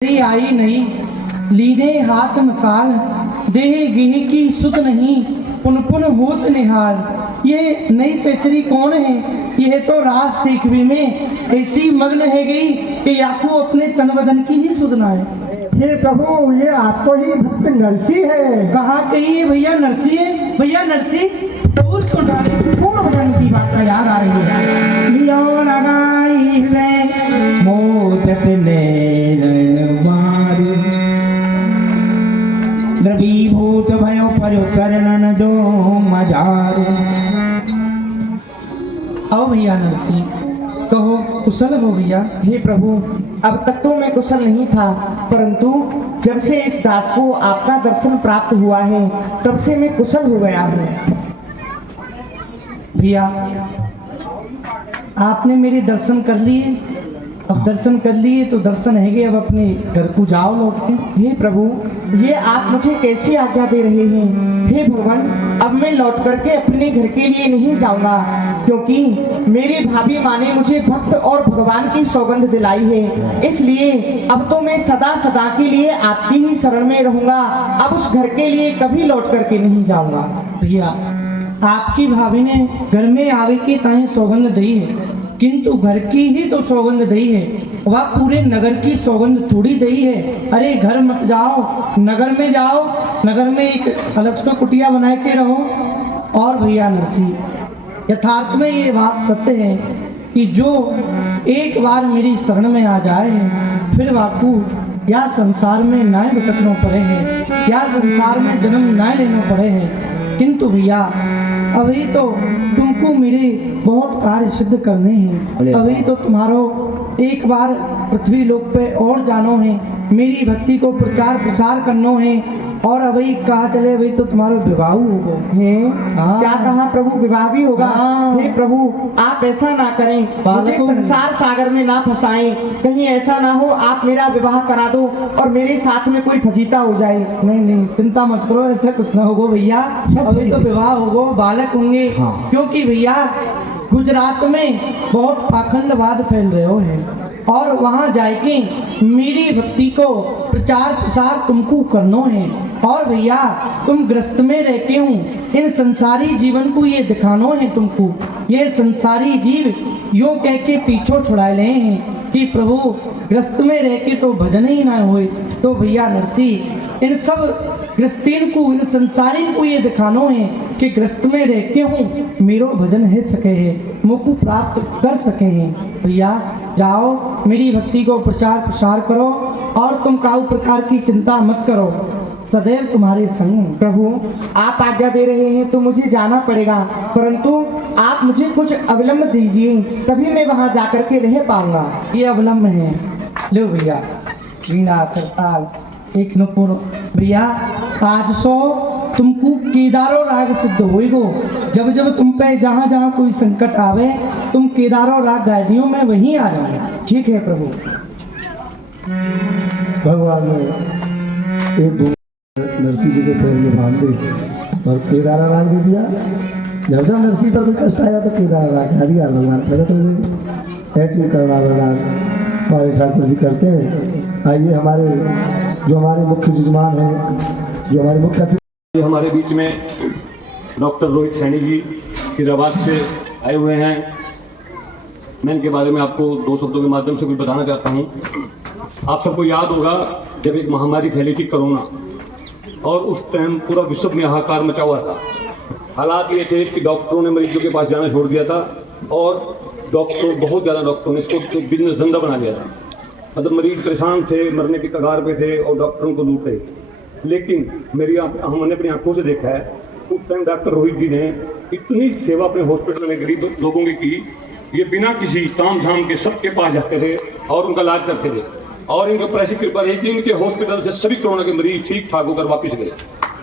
आई नहीं लीने हाथ मसाल देह गेह की सुत नहीं पुन पुन होत निहाल। ये नई सेचरी कौन है? यह तो रास देखने में ऐसी मग्न है गई कि याकू अपने तन बदन की ही सुध ना है। हे प्रभु, ये आपको ही भक्त नरसी है। कहाँ कही है भैया नरसी है? भैया नरसी पूर्ण बदन की बात का याद आ रही है। लियो लगाई रे मोदक नैन मारू द्रवीभूत भयो पर्यो चरणन जो मजारू। आओ भैया नरसी, कहो कुशल हो भैया? हे प्रभु, अब तक तो मैं कुशल नहीं था, परंतु जब से इस दास को आपका दर्शन प्राप्त हुआ है तब से मैं कुशल हो गया हूँ। भैया आपने मेरे दर्शन कर लिए, अब दर्शन कर लिए तो दर्शन है अब अपने घर को जाओ लौट के। हे प्रभु, ये आप मुझे कैसी आज्ञा दे रहे हैं? हे भगवान, अब मैं लौट करके अपने घर के लिए नहीं जाऊंगा, क्योंकि मेरी भाभी माँ ने मुझे भक्त और भगवान की सौगंध दिलाई है। इसलिए अब तो मैं सदा सदा के लिए आपकी ही शरण में रहूंगा। अब उस घर के लिए कभी लौट करके नहीं जाऊंगा। भैया आपकी भाभी ने घर में आवे की ताई सौगंध दी है, किंतु घर की ही तो सौगंध दी है, वह पूरे नगर की सौगंध थोड़ी दी है। अरे घर मत जाओ, नगर में जाओ, नगर में एक अलग से कुटिया बना के रहो। और भैया नरसी, यथार्थ में ये बात सत्य है कि जो एक बार मेरी शरण में आ जाए फिर बापू या संसार में नाय भटकना पड़े हैं या संसार में जन्म नाय लेना पड़े हैं। किंतु भैया अभी तो तुमको मेरे बहुत कार्य सिद्ध करने हैं। अभी तो तुम्हारो एक बार पृथ्वी लोक पे और जानो है, मेरी भक्ति को प्रचार प्रसार करनो है। और अभी कहा चले अभी तो तुम्हारा विवाह होगा। क्या कहा प्रभु? विवाह भी होगा? हे प्रभु, आप ऐसा ना करें, मुझे संसार सागर में ना फंसाएं। कहीं ऐसा ना हो आप मेरा विवाह करा दो और मेरे साथ में कोई फजीता हो जाए। नहीं नहीं, चिंता मत करो, ऐसा कुछ ना होगा भैया। अभी तो विवाह होगा, बालक होंगे। क्योंकि भैया गुजरात में बहुत पाखंडवाद फैल रहे हो है और वहाँ जाके मेरी भक्ति को प्रचार प्रसार तुमको करनो है। और भैया तुम ग्रस्त में रहते हो, इन संसारी जीवन को ये दिखानो है तुमको। ये संसारी जीव यो कह के पीछो छुड़ा ले हैं कि प्रभु ग्रस्त में रह के तो भजन ही ना होए। तो भैया नरसी, इन सब ग्रस्तीन को, इन संसारी को ये दिखानो है कि ग्रस्त में रह के हूँ मेरो भजन है सके है, मुझको प्राप्त कर सके हैं। भैया जाओ, मेरी भक्ति को प्रचार प्रसार करो और तुम काऊ प्रकार की चिंता मत करो, सदैव तुम्हारे संग। प्रभु आप आज्ञा दे रहे हैं तो मुझे जाना पड़ेगा, परंतु आप मुझे कुछ अविलंब दीजिए, तभी मैं वहां जाकर के रह पाऊंगा। ये अवलंब है। लो भैया वीणा करताल एक नुपुर। भैया आज सो तुमको केदारो राग सिद्ध होएगो। जब जब तुम पे जहाँ जहाँ कोई संकट आवे तुम केदारो राग गायदियों में वहीं आ जाओ। ठीक है प्रभु। भगवान ने एक नरसी जी के पैर में बांध दे और केदारा राग दे दिया। जब जब नरसी पर कोई कष्ट आया तो केदारा राग गा दिया, भगवान प्रकट हो गए। ऐसी करुणा वरदान हमारे ठाकुर जी करते हैं। आइए हमारे जो हमारे मुख्य जजमान हैं, जो हमारे मुख्य अतिथि हमारे बीच में डॉक्टर रोहित सैनी जी हैदराबाद से आए हुए हैं। मैं इनके बारे में आपको दो शब्दों के माध्यम से कुछ बताना चाहता हूँ। आप सबको याद होगा जब एक महामारी फैली थी कोरोना, और उस टाइम पूरा विश्व में हाहाकार मचा हुआ था। हालात ये थे कि डॉक्टरों ने मरीजों के पास जाना छोड़ दिया था और बहुत ज़्यादा डॉक्टरों ने इसको बिजनेस धंधा बना लिया था। मतलब मरीज परेशान थे, मरने की कगार पे थे और डॉक्टरों को लूट रहे थे। लेकिन हमने अपनी आंखों से देखा है, उस टाइम डॉक्टर रोहित जी ने इतनी सेवा अपने हॉस्पिटल में गरीब लोगों की की, ये बिना किसी ताम झाम के सबके पास जाते थे और उनका इलाज करते थे। और इनके ऊपर ऐसी कृपा रही कि इनके हॉस्पिटल से सभी कोरोना के मरीज ठीक ठाक होकर वापस गए।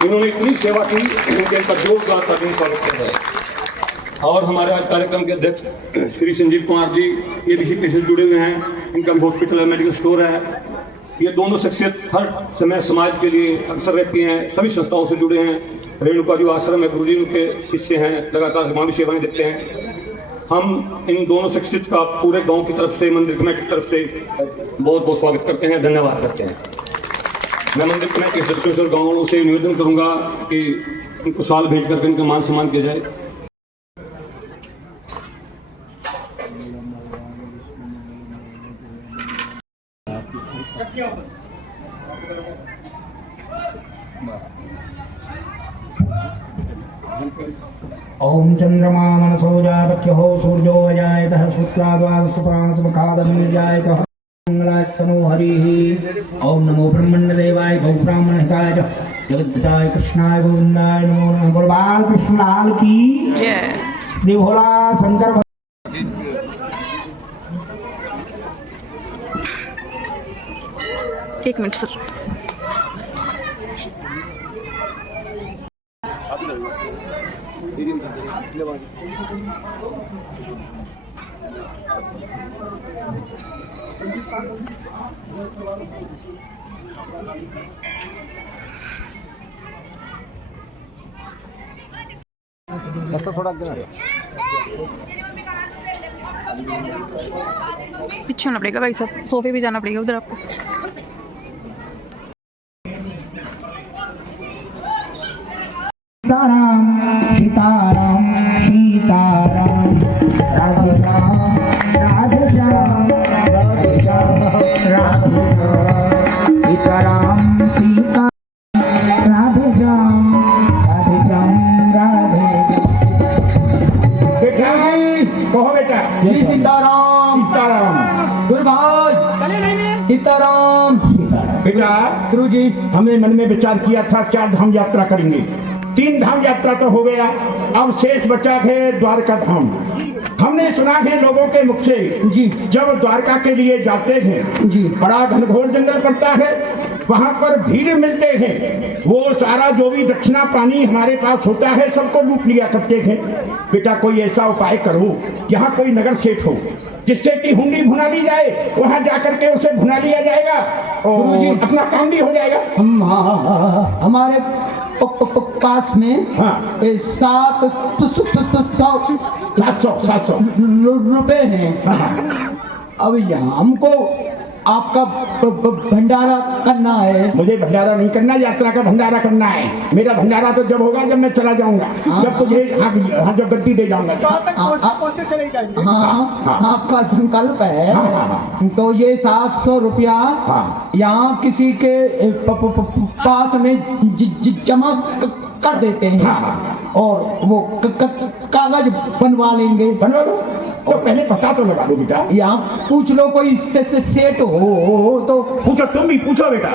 इन्होंने इतनी सेवा की, इनका जोरदार तारीफ स्वागत करता है। और हमारे आज कार्यक्रम के अध्यक्ष श्री संजीव कुमार जी, ये भी इसी से जुड़े हुए हैं। इनका भी हॉस्पिटल है, मेडिकल स्टोर है। ये दोनों शख्सियत हर समय समाज के लिए अक्सर रहती हैं, सभी संस्थाओं से जुड़े हैं। रेणुका जो आश्रम है, गुरु जी उनके शिष्य हैं, लगातार हमारी सेवाएं देते हैं। हम इन दोनों शिक्षित का पूरे गांव की तरफ से, मंदिर कमेटी की तरफ से बहुत बहुत स्वागत करते हैं, धन्यवाद करते हैं। मैं मंदिर कमेटी के सदस्यों और गाँव से निवेदन करूंगा कि इनको साल भेंट करके इनका मान सम्मान किया जाए। ओम चंद्रमा मनसो जातक्यो सूर्यो अजायतः शुक्लाद्वादसुतांसमुखादमीर्जायतः मंगलास्तनो हरिः। ओम नमो ब्रह्मण्यदेवाय गौ ब्राह्मणहिताय च जगद्दशाय कृष्णाय गोविंदाय नमो नमः। बोल बाल कृष्ण लाल की जय। श्री भोला शंकर। एक मिनट सर। पीछे होना पड़ेगा भाई साहब, सोफे भी जाना पड़ेगा उधर आपको। सीताराम सीताराम सीताराम राधे राम राधे श्याम राधे श्याम राधे राम सीताराम सीता राधे श्याम राधे श्याम राधे। बेटा कहो बेटा जय सीताराम सीताराम। गुरु भाई सीताराम सीताराम। बेटा गुरुजी हमने मन में विचार किया था 4 धाम यात्रा करेंगे। 3 धाम यात्रा तो हो गया, अब शेष बचा है द्वारका धाम। हमने सुना है लोगों के मुख से जी, जब द्वारका के लिए जाते हैं जी, बड़ा घनघोर जंगल पड़ता है, वहाँ पर भीड़ मिलते हैं, वो सारा जो भी दक्षिणा पानी हमारे पास होता है सबको लूट लिया करते हैं। बेटा कोई ऐसा उपाय करो, यहाँ कोई नगर सेठ हो जिससे कि हुंडी भुना ली जाए, वहाँ जाकर के उसे भुना लिया जाएगा और अपना काम भी हो जाएगा। हमारे पास में 700 रुपए हैं। अब यहाँ हमको आपका भंडारा करना है। मुझे भंडारा नहीं करना, यात्रा का भंडारा करना है। मेरा भंडारा तो जब होगा जब मैं चला जाऊंगा, जब तुझे हाँ जब गद्दी दे जाऊंगा। हाँ आपका संकल्प है। तो ये 700 रुपया यहाँ किसी के पास में जमा कर देते हैं और वो कागज बनवा लेंगे। बनवा लो तो पहले पता तो लगा दो बेटा। यहाँ पूछ लो कोई इससे सेट हो तो पूछो, तुम भी पूछो बेटा।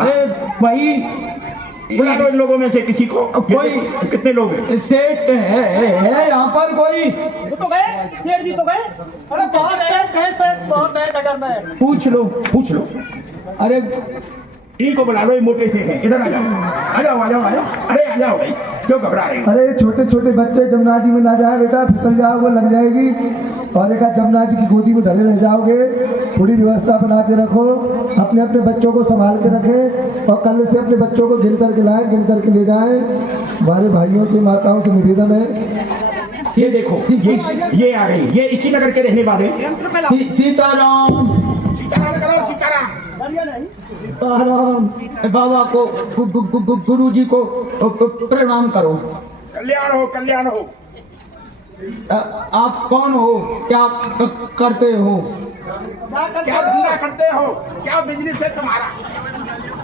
अरे भाई बुला दो इन लोगों में से किसी को। कोई कितने लोग हैं? सेठ है यहाँ पर कोई? तो गए सेठ जी तो गए। अरे बहुत सेठ है, सेठ बहुत है नगर में। पूछ लो पूछ लो। अरे इनको बुला लो, ये मोटे से हैं। इधर आ जाओ आ जाओ आ जाओ आ जाओ। अरे आ जाओ भाई, क्यों घबरा रहे हो? अरे छोटे छोटे बच्चे जमुना जी में ना जाए बेटा, फिसल जाओगे लग जाएगी। और एक जमुना जी की गोदी में धरे रह जाओगे। थोड़ी व्यवस्था बना के रखो, अपने अपने बच्चों को संभाल के रखें और कल से अपने बच्चों को गिन करके लाएं, गिन करके ले जाएं। हमारे भाइयों से माताओं से निवेदन है। ये देखो ये आ गई, ये इसी नगर के रहने वाले। सीताराम सीताराम करो, सीताराम सीताराम। बाबा को गुरु जी को प्रणाम करो। कल्याण हो कल्याण हो। आप कौन हो, क्या करते हो? क्या धंधा करते हो, क्या बिजनेस है तुम्हारा?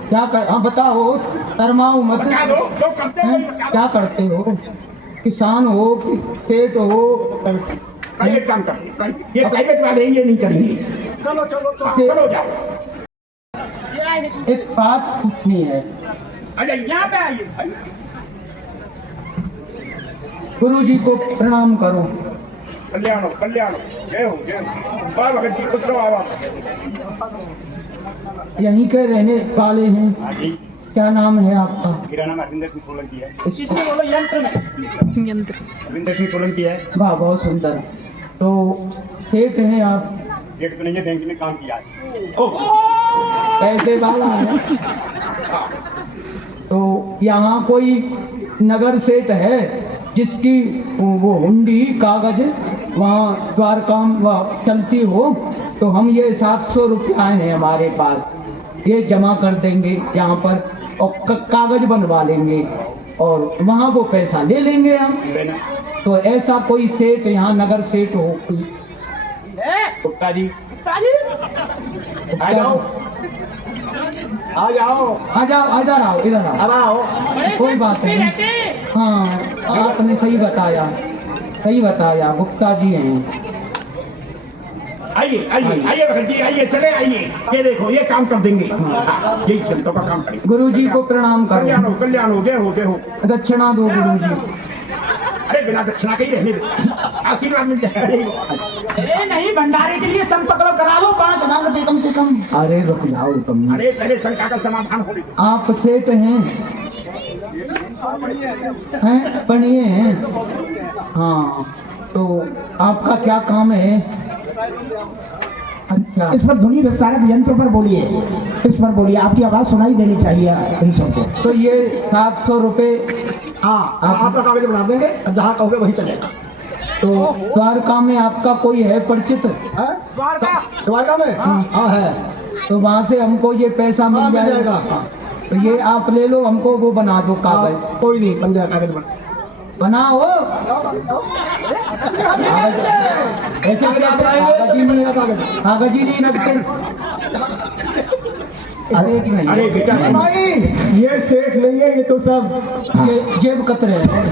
क्या कर, हाँ बताओ, शर्माओ मत। बता दो तो करते हो, क्या करते हो? किसान हो कि सेठ हो? प्राइवेट काम करते, ये प्राइवेट वाले ये नहीं करेंगे। चलो चलो चलो जाओ। एक बात पूछनी है। अच्छा यहाँ पे आइए। गुरु जी को प्रणाम करो। कल्याण हो कल्याण हो, जय हो जय हो। बाबा भगत जी खुश रहो। यहीं के रहने वाले हैं? हाँ जी। क्या नाम है आपका? मेरा नाम अरविंदर सिंह सोलंकी है। इसमें बोलो यंत्र में। यंत्र अरविंदर सिंह सोलंकी है। वाह बहुत सुंदर। तो सेठ हैं आप? सेठ तो नहीं है, बैंक में काम किया है। पैसे वाला है। तो यहाँ कोई नगर सेठ है? जिसकी वो हुंडी कागज वहाँ द्वारका वहाँ चलती हो, तो हम ये 700 रुपया है हमारे पास, ये जमा कर देंगे यहाँ पर और कागज बनवा लेंगे और वहाँ वो पैसा ले लेंगे हम। तो ऐसा कोई सेठ यहाँ नगर सेठ हो कोई? गुप्ता जी आ जाओ आ जाओ आ जाओ, इधर आओ, इधर आओ। अब आओ। कोई बात नहीं। हाँ, आपने सही बताया, सही बताया, गुप्ता जी हैं। आइए आइए आइए भगत जी आइए, चले आइए। ये देखो ये काम कर देंगे, हाँ, यही संतों का काम करेंगे। गुरु जी को प्रणाम कल्याण करो, हो कल्याण हो, जय हो जय हो। दक्षिणा दो गुरु जी। अरे बिना दक्षिणा के ही रहने दो, आशीर्वाद मिल जाए। अरे नहीं, भंडारे के लिए संपर्क करा लो 5,000 रुपए कम से कम। अरे रुक जाओ तुम, अरे पहले शंका का समाधान हो रही। आप सेठ हैं, पढ़िए हैं। हाँ, तो आपका क्या काम है? अच्छा, इस पर ध्वनि विस्तारक यंत्र पर बोलिए, इस पर बोलिए, आपकी आवाज सुनाई देनी चाहिए इन सबको। तो ये 700 रुपये हाँ, आपका कागज बना देंगे, जहाँ कहोगे वही चलेगा। तो द्वारका में आपका कोई है परिचित? द्वारका में? हाँ है। तो वहाँ से हमको ये पैसा हाँ, मिल मिल जाएगा। जाएगा। तो ये आप ले लो, हमको वो बना दो कागज। कोई नहीं, बन जाएगा कागज बना। बनाओ। ऐसे कागज ही नहीं, कागज ही नहीं रखते। सेठ नहीं, अरे बेटा भाई ये सेठ नहीं है, ये तो सब ये जेब कतरे हैं,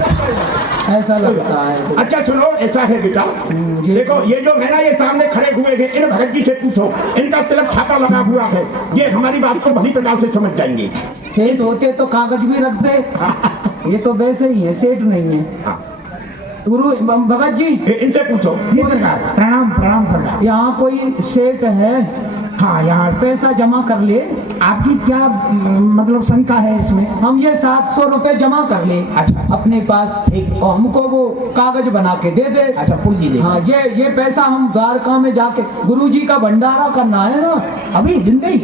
ऐसा लगता है। अच्छा सुनो, ऐसा है बेटा, देखो ये जो है ना, ये सामने खड़े हुए हैं, इन भगत जी से पूछो, इनका तिलक छापा लगा हुआ है, ये हमारी बात को भली प्रकार से समझ जाएंगे। सेठ होते तो कागज भी रखते, ये तो वैसे ही है, सेठ नहीं है। गुरु भगत जी, इनसे पूछो। जी सरकार, प्रणाम प्रणाम सरकार। यहाँ कोई सेठ है? हाँ, यहाँ पैसा जमा कर ले। आपकी क्या मतलब शंका है इसमें? हम ये 700 रुपए जमा कर ले अच्छा। अपने पास, ठीक। और हमको वो कागज बना के दे दे। अच्छा, पूंजी दे। हाँ, ये पैसा हम द्वारका में जाके गुरुजी का भंडारा करना है ना। अभी जिंदगी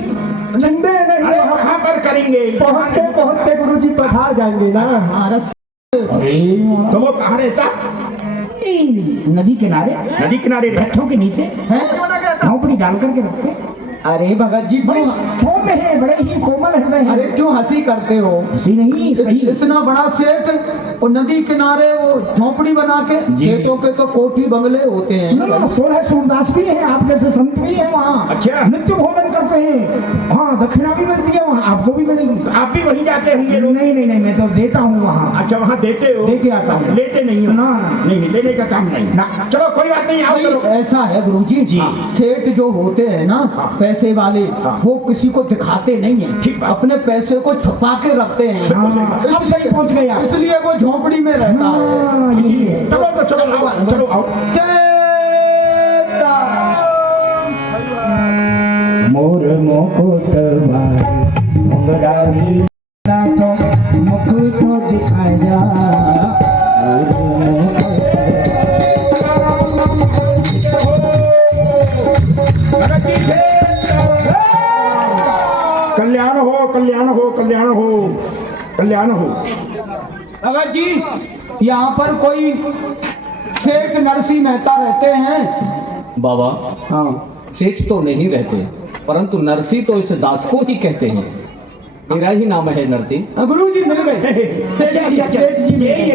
जिंदे अरे नहीं, वहाँ पर करेंगे। पहुँचते पहुँचते गुरुजी पधार जाएंगे ना। हाँ, तो वो कहाँ रहता? नदी किनारे, नदी किनारे रहता। वृक्षों के नीचे झोंपड़ी डाल करके रखते। अरे भगत जी, बड़े सौम्य है, बड़े ही कोमल हृदय है। अरे क्यों हंसी करते हो? हंसी नहीं, सही। इतना बड़ा सेठ और नदी किनारे वो झोंपड़ी बना के, सेठों के तो कोठी बंगले होते हैं। ना 16 सूरदास भी है, आप जैसे संत भी है वहाँ। अच्छा। नित्य भोजन करते हैं, हाँ, दक्षिणा भी मिलती है वहाँ, आपको भी मिलेगी। आप भी वहीं जाते होंगे? नहीं नहीं नहीं, मैं तो देता हूँ वहाँ। अच्छा, वहाँ देते हो? दे के आता हूँ। लेते नहीं हो? ना, ना। नहीं नहीं, लेने का काम नहीं ना। चलो कोई बात नहीं, आओ भाई, चलो। ऐसा है गुरुजी जी, सेठ जो होते हैं ना, पैसे वाले, वो किसी को दिखाते नहीं है, ठीक बात। अपने पैसे को छुपा के रखते हैं। हाँ, अब सही पहुँच गए आप। इसलिए वो झोंपड़ी में रहता है। हाँ, यही है। चलो तो चलो आओ, चलो आओ। मोर मुकुट भाई मुख तो दिखाया, कल्याण हो कल्याण हो कल्याण हो कल्याण हो। भगत जी, यहाँ पर कोई सेठ नरसिंह मेहता रहते हैं? बाबा, हाँ। सेठ तो नहीं रहते, परंतु नरसी तो इस दास को ही कहते हैं। मेरा ही नाम है नरसी। गुरु जी मिल गए।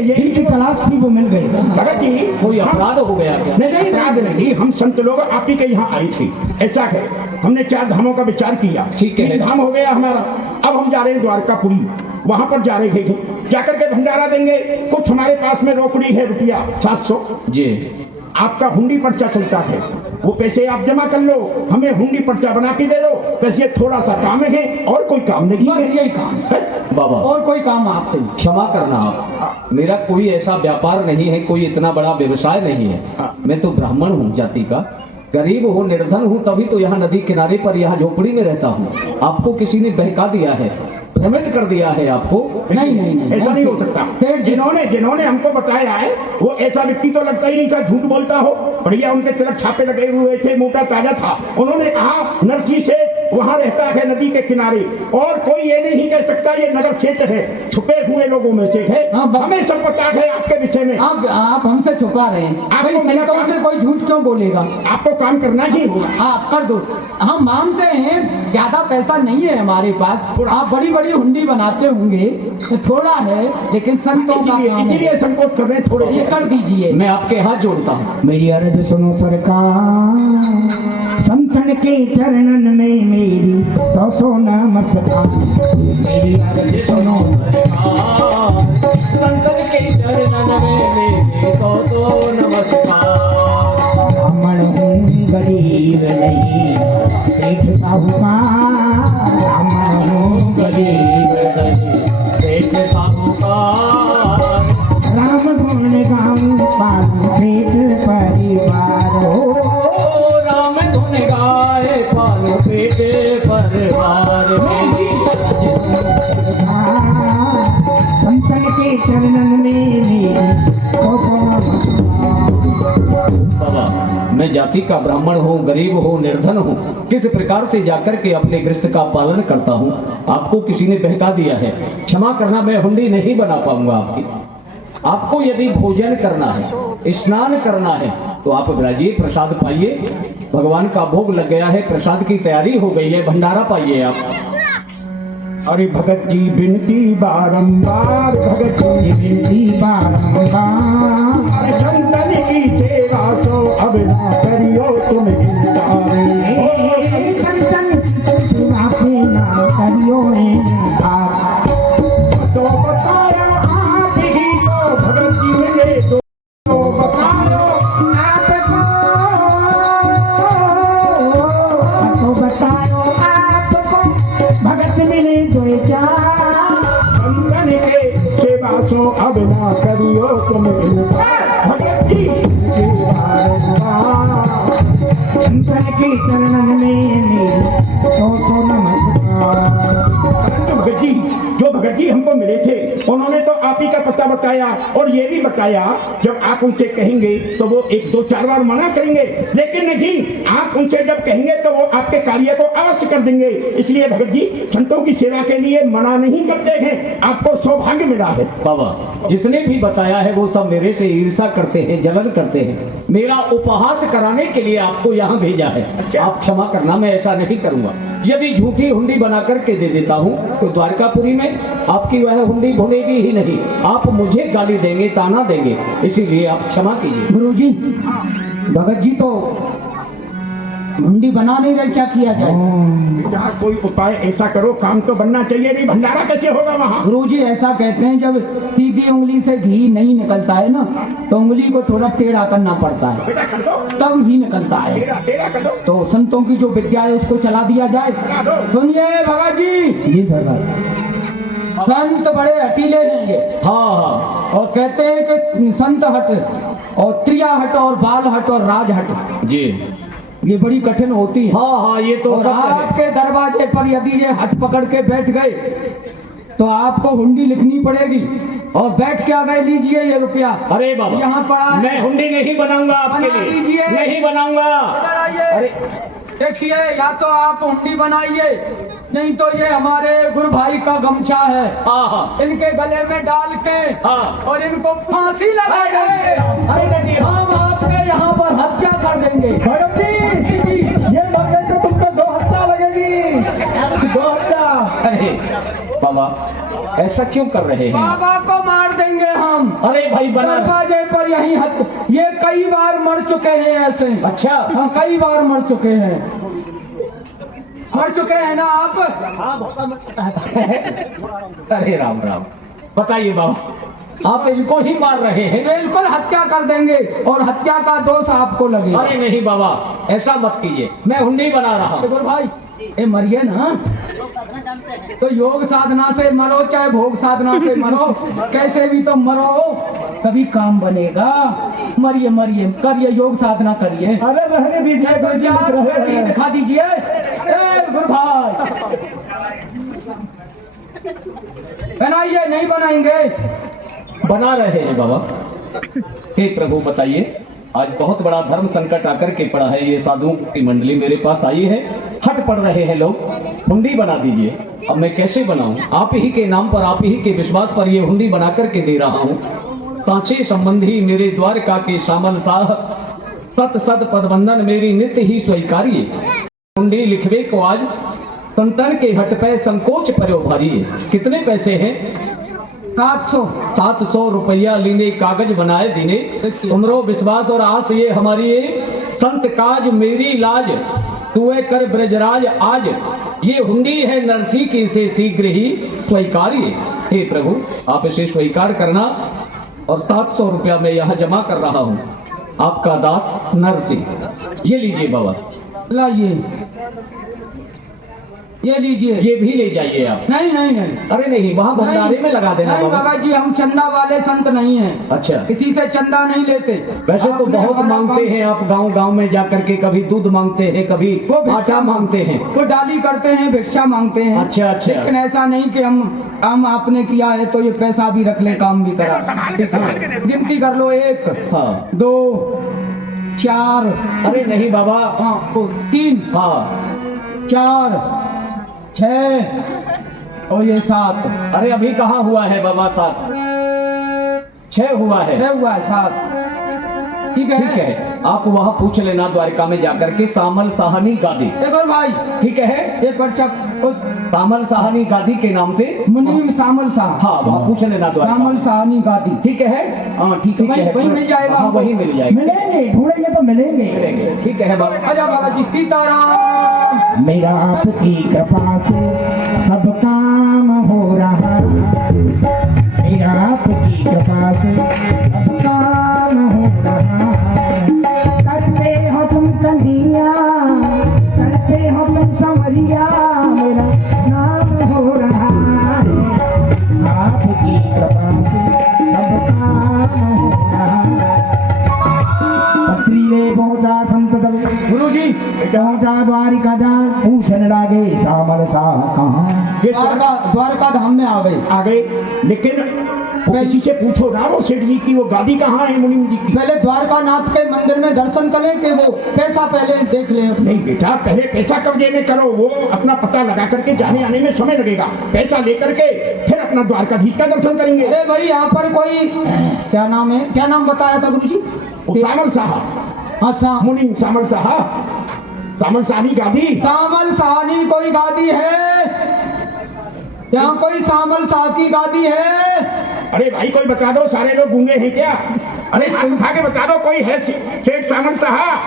जिनकी तलाश थी वो मिल गई। भगत जी, कोई अपराध हो गया क्या? नहीं अपराध नहीं, हम संत लोग आप ही के यहाँ आए थे। ऐसा है, हमने 4 धामों का विचार किया। ठीक है। 3 धाम हो गया हमारा, अब हम जा रहे हैं द्वारकापुरी, वहाँ पर जा रहे हैं, जाकर के भंडारा देंगे। कुछ हमारे पास में रोकड़ी है रुपया 700 जी। आपका हुंडी पर्चा चलता है, वो पैसे आप जमा कर लो, हमें हुंडी पर्चा बना के दे दो। वैसे थोड़ा सा काम है और कोई काम नहीं बस है। यही काम, बस बाबा, और कोई काम आपसे नहीं। क्षमा करना आप, मेरा कोई ऐसा व्यापार नहीं है, कोई इतना बड़ा व्यवसाय नहीं है। मैं तो ब्राह्मण हूँ जाति का, गरीब हूँ, निर्धन हूँ, तभी तो यहाँ नदी किनारे पर यहाँ झोपड़ी में रहता हूँ। आपको किसी ने बहका दिया है, भ्रमित कर दिया है आपको। नहीं नहीं नहीं, ऐसा नहीं हो सकता। सेठ जी, जिन्होंने हमको बताया है वो ऐसा व्यक्ति तो लगता ही नहीं था झूठ बोलता हो। बढ़िया उनके तिलक छापे लगे हुए थे, मोटा ताजा था। उन्होंने कहा नरसी से वहाँ रहता है नदी के किनारे, और कोई ये नहीं कह सकता ये नगर क्षेत्र है, छुपे हुए लोगों में से है। हमें सब पता है आपके विषय में। आप हमसे छुपा रहे हैं। भाई संतों से कोई झूठ क्यों बोलेगा? आपको काम करना ही होगा। आप कर दो, हम मानते हैं ज्यादा पैसा नहीं है हमारे पास, आप बड़ी बड़ी हुंडी बनाते होंगे, तो थोड़ा है, लेकिन संतों का काम है। इसीलिए संकोच कर रहे हैं, थोड़े ये कर दीजिए। मैं आपके हाथ जोड़ता हूँ। मेरी अर्ज सुनो सरकार, संतन के चरणन में मेरी सौ नमस्कार। मेरी अर्ज सुनो संतन के चरणन में मेरे सौ नमस्कार। ब्राह्मण हूँ गरीब नहीं सेठ साहूकार, ब्राह्मण हूँ गरीब नहीं सेठ साहूकार। राम गुण गाऊं पालू पेट परिवार हो, राम धुन गाए पालो पेट परिवार। मेरी संतन के चरणन में बाबा, मैं जाति का ब्राह्मण हूँ, गरीब हूँ, निर्धन हूँ, किस प्रकार से जाकर के अपने गृहस्थ का पालन करता हूँ। आपको किसी ने बहका दिया है, क्षमा करना, मैं हुंडी नहीं बना पाऊंगा आपकी। आपको यदि भोजन करना है, स्नान करना है, तो आप विराजिए, प्रसाद पाइए। भगवान का भोग लग गया है, प्रसाद की तैयारी हो गई है, भंडारा पाइए आप। अरे भगत जी बिनती बारंबार, भगत जी बिनती बारंबार, अरे संतन की सेवा सो अब ना करियो तुम इनकार। संतन की सेवा के ना करियो इनकार। तो बताया आप ही तो भगत जी मिले, तो बताओ आपको, तो बताओ आपको भगत मिले दो चार। संतन के सेवा सो अब ना करियो तुम इनकार। भगत जी के बारंबार, संतन के चरणन में मेरी सौ नमस्कार। परंतु भगत जी, जो भगत जी हमको मिले थे, उन्होंने तो आप ही का पता बताया, और ये भी बताया जब आप उनसे कहेंगे तो वो 1-2-4 बार मना करेंगे, लेकिन नहीं, आप उनसे जब कहेंगे तो वो आपके कार्य को अवश्य कर देंगे। इसलिए भगत जी संतों की सेवा के लिए मना नहीं करते हैं, आपको सौभाग्य मिला है। बाबा, जिसने भी बताया है वो सब मेरे से ईर्षा करते हैं, जलन करते हैं। मेरा उपहास कराने के लिए आपको यहाँ भेजा है। आप क्षमा करना, मैं ऐसा नहीं करूंगा। यदि झूठी हुंडी बना करके दे देता हूँ तो द्वारकापुरी में आपकी वह हुंडी भुनेगी ही नहीं, आप मुझे गाली देंगे, ताना देंगे। इसीलिए आप क्षमा कीजिए। गुरुजी, भगत जी तो हुंडी बना नहीं रहे, क्या किया जाए? क्या कोई उपाय ऐसा करो, काम तो बनना चाहिए, नहीं भंडारा कैसे होगा वहाँ? गुरुजी ऐसा कहते हैं, जब सीधी उंगली से घी नहीं निकलता है ना, तो उंगली को थोड़ा टेढ़ा करना पड़ता है, बेटा कर दो, तब घी निकलता है। टेढ़ा कर दो। तो संतों की जो विद्या है उसको चला दिया जाए। सुनिए भगत जी, जी सरकार। संत बड़े हटीले रहेंगे। हाँ हाँ, और कहते हैं कि संत हट और क्रिया हट और बाल हट और राज हट, जी, ये बड़ी कठिन होती है। हाँ हाँ, ये तो और सब है। आपके दरवाजे पर यदि ये हट पकड़ के बैठ गए तो आपको हुंडी लिखनी पड़ेगी, और बैठ के आ गए, लीजिए ये रुपया। अरे बाबा, यहाँ पड़ा है। मैं हुंडी नहीं बनाऊंगा आपके बना लिए, दीजिए। नहीं बनाऊंगा। इधर आइए। अरे देखिए, या तो आप हुंडी बनाइए, नहीं तो ये हमारे गुरु भाई का गमछा है, हाँ हाँ इनके गले में डाल के हाँ, और इनको फांसी लगा देंगे। अरे हम आपके यहाँ पर हत्या कर देंगे। भगत जी, ये लग गई तो तुमको 2 हफ्ता लगेगी, 2 हफ्ता। अरे बाबा, ऐसा क्यों कर रहे हैं? बाबा को मार देंगे हम। अरे भाई बना। दरवाजे पर यही ये कई बार मर चुके हैं ऐसे। अच्छा, हाँ, कई बार मर चुके हैं। मर चुके हैं ना आप? अरे राम राम, बताइए बाबा, आप इनको ही मार रहे हैं? बिल्कुल हत्या कर देंगे, और हत्या का दोष आपको लगेगा। अरे नहीं बाबा, ऐसा मत कीजिए, मैं हुंडी बना रहा हूँ। देखो भाई, ये मरिए ना, तो योग साधना से मरो चाहे भोग साधना से मरो, कैसे भी तो मरो, तभी काम बनेगा। मरिए मरिए, करिए योग साधना करिए। अरे रहने दीजिए गुरु जी, रहे हैं। दिखा दीजिए। ए गुरु भाई, बनाइए। नहीं बनाएंगे? बना रहे हैं बाबा। हे प्रभु बताइए, आज बहुत बड़ा धर्म संकट आकर के पड़ा है। ये साधुओं की मंडली मेरे पास आई है, हट पड़ रहे हैं लोग, हुंडी बना दीजिए। अब मैं कैसे बनाऊं? आप ही के नाम पर, आप ही के विश्वास पर ये हुंडी बना करके दे रहा हूं। सांचे संबंधी मेरे द्वारका के श्यामल साह, सत सत पदवंदन मेरी नित्य ही स्वीकारिए। हुंडी लिखवे को आज संतन के हट पे संकोच परो भारिए। कितने पैसे हैं? 700 रुपया लीने, कागज बनाए दीने। तुमरो विश्वास और आस ये हमारी ये, संत काज मेरी लाज, तुए कर ब्रजराज आज। ये हुंडी है नरसी की, से शीघ्र ही स्वीकारिए। हे प्रभु, आप इसे स्वीकार करना। और 700 रुपया मैं यहाँ जमा कर रहा हूँ। आपका दास नरसी। ये लीजिए बाबा, लाइए, ये लीजिए। ये भी ले जाइए आप। नहीं नहीं नहीं, अरे नहीं, वहाँ भंडारे में लगा देना नहीं बाबा। बाबा जी, हम चंदा वाले संत नहीं हैं। अच्छा, किसी से चंदा नहीं लेते। वैसे तो आपने बहुत हमारा मांगते काम- हैं आप, गांव गांव में जाकर के कभी दूध मांगते हैं, कभी वो भिक्षा आटा मांगते हैं। वो डाली करते हैं, भिक्षा मांगते हैं। अच्छा अच्छा। लेकिन ऐसा नहीं कि हम आपने किया है तो ये पैसा भी रख ले, काम भी करा। हाँ, गिनती कर लो, 1 हाँ 2 4, अरे नहीं बाबा, हाँ 3 हाँ 4 6 और ये 7। अरे अभी कहाँ हुआ है बाबा? 7 6 हुआ है। 6 हुआ है, 7। ठीक है, ठीक है, आप वहाँ पूछ लेना द्वारिका में जाकर के, सामल साहनी गादी। एक और भाई, ठीक है, एक पर्चा उस सामल साहनी गादी के नाम से मुनीम सामल शाह। हाँ वहाँ पूछ लेना द्वारिका। सामल साहनी गादी। ठीक है, हाँ ठीक है, वहीं मिल जाएगा हाँ हमको। वहीं मिल जाएगा। मिलेंगे, ढूंढेंगे तो मिलेंगे। मिलेंगे। ठीक है बाबा। आजा बाबा जी, सीताराम। मेरा आपकी कृपा से सब काम हो रहा, मेरा आपकी कृपा से सब काम हो रहा। करते हो तुम संधिया, करते हो तुम संवरिया, मेरा नाम हो रहा है। आपकी कृपा से सब काम हो रहा। पत्रीले पहुंचा संत दल, गुरु जी, पहुंचा द्वारिका जान, पूछने लगे श्यामल शाह कहाँ। द्वारका धाम में आ गए। आ गए, लेकिन वो किसी से पूछो ना वो सेठ जी की वो गादी कहाँ है मुनि जी की। पहले द्वारका नाथ के मंदिर में दर्शन करें कि वो पैसा पहले देख ले। नहीं बेटा, पहले पैसा कब्जे में करो, वो अपना पता लगा करके जाने आने में समय लगेगा। पैसा लेकर के फिर अपना द्वारकाधीश का दर्शन करेंगे। अरे भाई, यहाँ पर कोई क्या नाम है, क्या नाम बताया था गुरु जी? वो सामल साहब, अच्छा, मुनि सामल साहब, सामल साहनी गादी। सामल साहनी कोई गादी है? यहाँ कोई सामल शाह की गादी है? अरे भाई कोई बता दो, सारे लोग गूंगे हैं क्या? अरे हाथ उठा के बता दो कोई है सेठ सामल साहब।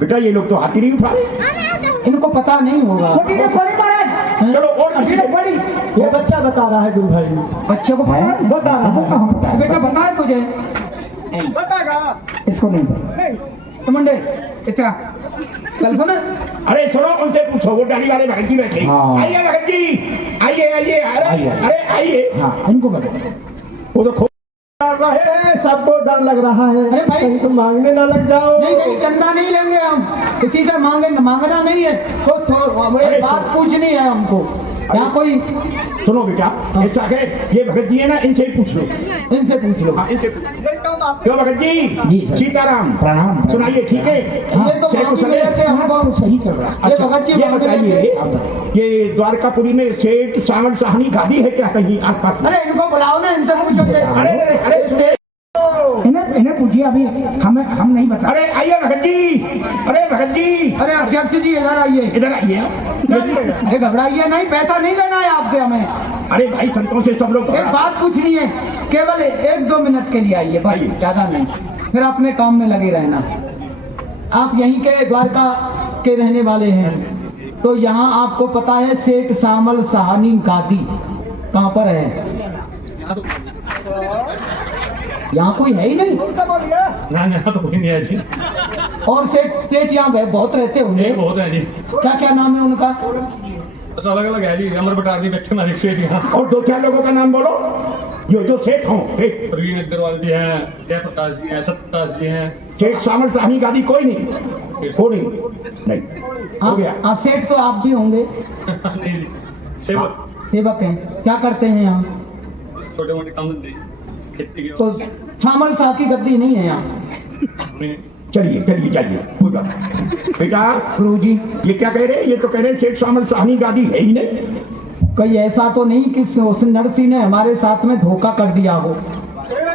बेटा ये लोग तो हाथी नहीं उठा रहे। इनको पता नहीं होगा। चलो और किसी को पढ़ी। ये बच्चा बता रहा है गुरु भाई, बच्चे को पता है? बता रहा है। बेटा बताए तुझे? इसको नहीं पता। मुंडे इतना कल सुन। अरे सुनो, उनसे पूछो, वो डाली वाले भगत जी बैठे। हाँ। आइए भगत जी, आइए आइए, आइए। अरे आइए। हाँ, इनको बता। वो तो खो रहे, सबको डर लग रहा है। अरे भाई, कहीं तो मांगने ना लग जाओ। नहीं नहीं, चंदा नहीं लेंगे हम, किसी से मांगना नहीं है। तो एक बात पूछनी है हमको। यहाँ कोई सुनो बेटा, ऐसा है, ये भगत जी है ना, इनसे ही पूछ लो। इनसे पूछ लो। हाँ, इनसे क्यों भगत जी जी? सर। सीताराम, प्रणाम। सुनाइए, ठीक है? ये तो सेठ मांगी सुनिए। मिले थे हमको। तो सही चल रहा है। ये भगत जी ये मांग रहे बताइए, थे। ये द्वारकापुरी में सेठ सामल साहनी गादी है क्या कहीं आसपास में? अरे इनको बुलाओ ना, इनसे पूछो। अरे अरे अरे सेठ, इन्हें पूछिए, अभी हम नहीं बता। अरे आइए भगत जी, अरे भगत जी, अरे अध्यक्ष जी इधर आइए। इधर आइए। अरे घबराइए नहीं, पैसा नहीं लेना है आपसे हमें। अरे भाई संतों से सब लोग एक बात पूछनी है, केवल 1-2 मिनट के लिए आइए, बस, आइए। ज्यादा नहीं। फिर अपने काम में लगे रहना। आप यहीं के द्वारका के रहने वाले हैं, तो यहाँ आपको पता है सेठ सामल साहनी गादी कहाँ पर है? यहाँ कोई है ही नहीं। ना तो कोई नहीं है जी, और सेठ यहाँ बहुत रहते होंगे। बहुत है जी, क्या क्या नाम है उनका? बस अलग अलग है जी। अमर बटारी बैठे हमारे सेठ यहाँ, और 2-4 लोगों का नाम बोलो जो सेठ हों। प्रवीण अग्रवाल जी हैं, जयप्रकाश जी हैं, सत्यप्रकाश जी हैं। सेठ सामल साहनी गादी कोई नहीं, कोई नहीं। हो गया। आप सेठ तो आप भी होंगे, नहीं जी, सेवक, सेवक हैं। क्या करते हैं यहाँ? छोटे मोटे काम धंधे, खेती के। तो सामल शाह की गद्दी नहीं है यहाँ। नहीं, चलिए चलिए जाइए। कोई बात नहीं। बेटा गुरुजी, ये क्या कह रहे हैं? ये तो कह रहे हैं सेठ सामल शाहनी गादी है ही नहीं। कहीं ऐसा तो नहीं कि उस नरसी ने हमारे साथ में धोखा कर दिया हो,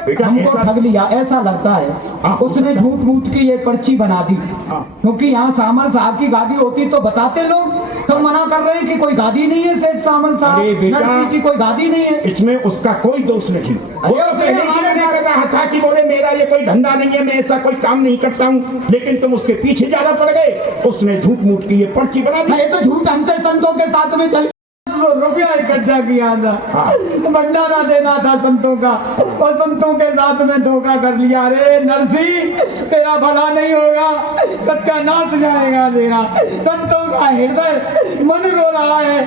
बेटा हमको ऐसा ठग लिया, ऐसा लगता है। हाँ। उसने झूठ मूठ की ये पर्ची बना दी, हाँ। क्योंकि यहाँ सामल साहब की गादी होती तो बताते लोग। तो मना कर रहे हैं कि कोई गादी नहीं है सेठ सामल साहब, अरे बेटा, नरसी की कोई गादी नहीं है। इसमें उसका कोई दोष नहीं। वो अरे तो पहले ही मना कर रहा था कि बोले मेरा ये कोई धंधा नहीं है, मैं ऐसा कोई काम नहीं करता हूँ, लेकिन तुम उसके पीछे ज्यादा पड़ गए। उसने झूठ मूठ की ये पर्ची बना दी। ये तो झूठ हमसे संतों के साथ में चल रुपया इकट्ठा किया था, भंडारा देना था संतों का, और संतों के साथ में धोखा कर लिया। अरे नरसी, तेरा भला नहीं होगा, सत्यानाश जाएगा तेरा। संतों का हृदय मन रो रहा है,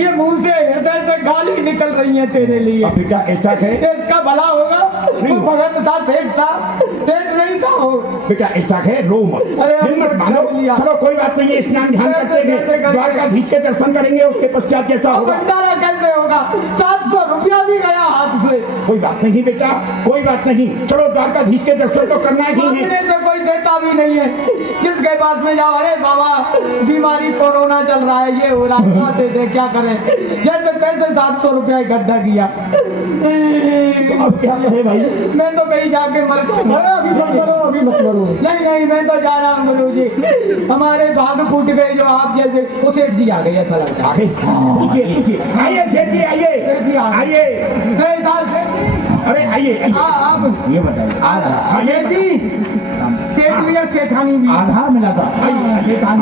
ये मुंह से हृदय से गाली निकल रही है तेरे लिए। अब बेटा ऐसा है, इसका भला होगा। वो भगत था, सेठ नहीं था वो। बेटा ऐसा है, रो मत, अरे हिम्मत मानो। चलो कोई बात नहीं है, स्नान ध्यान करते हैं, द्वारकाधीश के दर्शन करेंगे, उसके पश्चात जैसा होगा। भंडारा कैसे होगा? 700 रुपया भी गया हाथ से। कोई बात नहीं बेटा, कोई बात नहीं। चलो द्वारकाधीश के दर्शन तो करना ही मांगने है। से कोई देता भी नहीं है। जिसके पास में जाओ, अरे बाबा बीमारी कोरोना चल रहा है, ये हो रहा है, क्या दे दे, क्या करें? जैसे तैसे 700 रुपया इकट्ठा किया। तो अब क्या करें भाई? मैं तो कहीं जाके मर जाऊंगा। अभी मत करो, अभी मत करो। नहीं नहीं, मैं तो जा रहा हूँ गुरु जी। हमारे भाग फूट गए जो आप जैसे। वो सेठ जी आ गए, ऐसा लगता है। आगे पूछिए, पूछिए। आइए सेठ जी, आइए सेठ जी आइए। गए साल सेठ। अरे आइए आइए। आप ये बताइए, आधार सेठ जी, सेठ भी है, सेठानी भी है। आधार मिला था?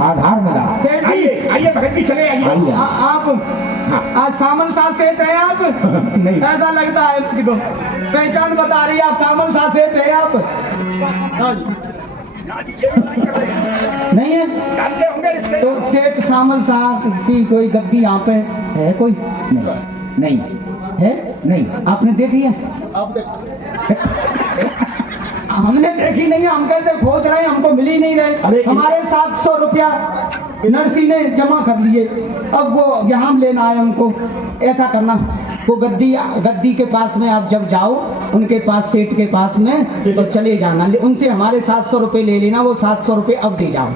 आधार मिला। सेठ जी, आइए आइए भगत जी, चले आइए। आप आज सामल साथ सेठ है आप? नहीं। ऐसा लगता है मुझको, पहचान बता रही है। आप सामल साथ सेठ है आप? नहीं है जानते होंगे इसके? तो सेठ सामल साहब की कोई गद्दी यहाँ पे है कोई? नहीं है? नहीं। आपने देखी है? हमने देखी नहीं है, हम कैसे खोज रहे हैं, हमको मिल ही नहीं अरे रहे। हमारे 700 रुपया नरसी ने जमा कर लिए, अब वो यहाँ लेना है हमको। ऐसा करना, वो गद्दी के पास में आप जब जाओ, उनके पास सेठ के पास में तो चले जाना, उनसे हमारे 700 रुपये ले लेना। वो 700 रुपये अब दे जाओ।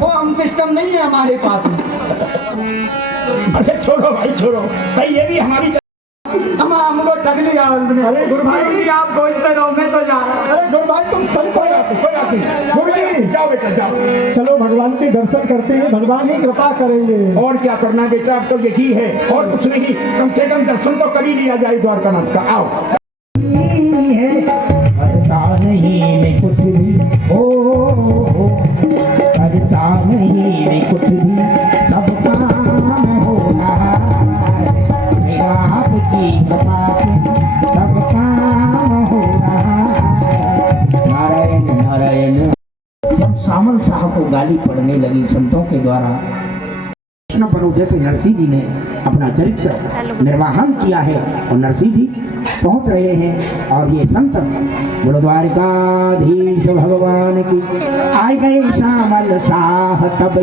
वो हम सिस्टम नहीं है हमारे पास में। अरे छोड़ो भाई, छोड़ो भाई, ये भी हमारी। हमको ठग लिया। अरे गुरु भाई, जी आप खोजते रहो, मैं तो जा रहा हूँ। अरे गुरु भाई तुम संत हो जाते, कोई बात नहीं। गुरु जी जाओ बेटा, जाओ। चलो भगवान के दर्शन करते हैं, भगवान ही कृपा करेंगे। और क्या करना बेटा, अब तो यही है, और कुछ नहीं। कम से कम दर्शन तो कर ही लिया जाए द्वारकानाथ का। आओ। करता नहीं मैं कुछ भी, हो करता नहीं मैं कुछ भी, सब काम हो रहा है मेरा आपकी कृपा से, सब काम हो रहा है। नारायण नारायण। जब सामल साहब को गाली पड़ने लगी संतों के द्वारा, कृष्ण पर जैसे नरसिंह जी ने अपना चरित्र निर्वाहन किया है, और नरसिंह जी पहुंच रहे हैं, और ये संत गुरुद्वारकाधीश भगवान की आए गए सामल साह तब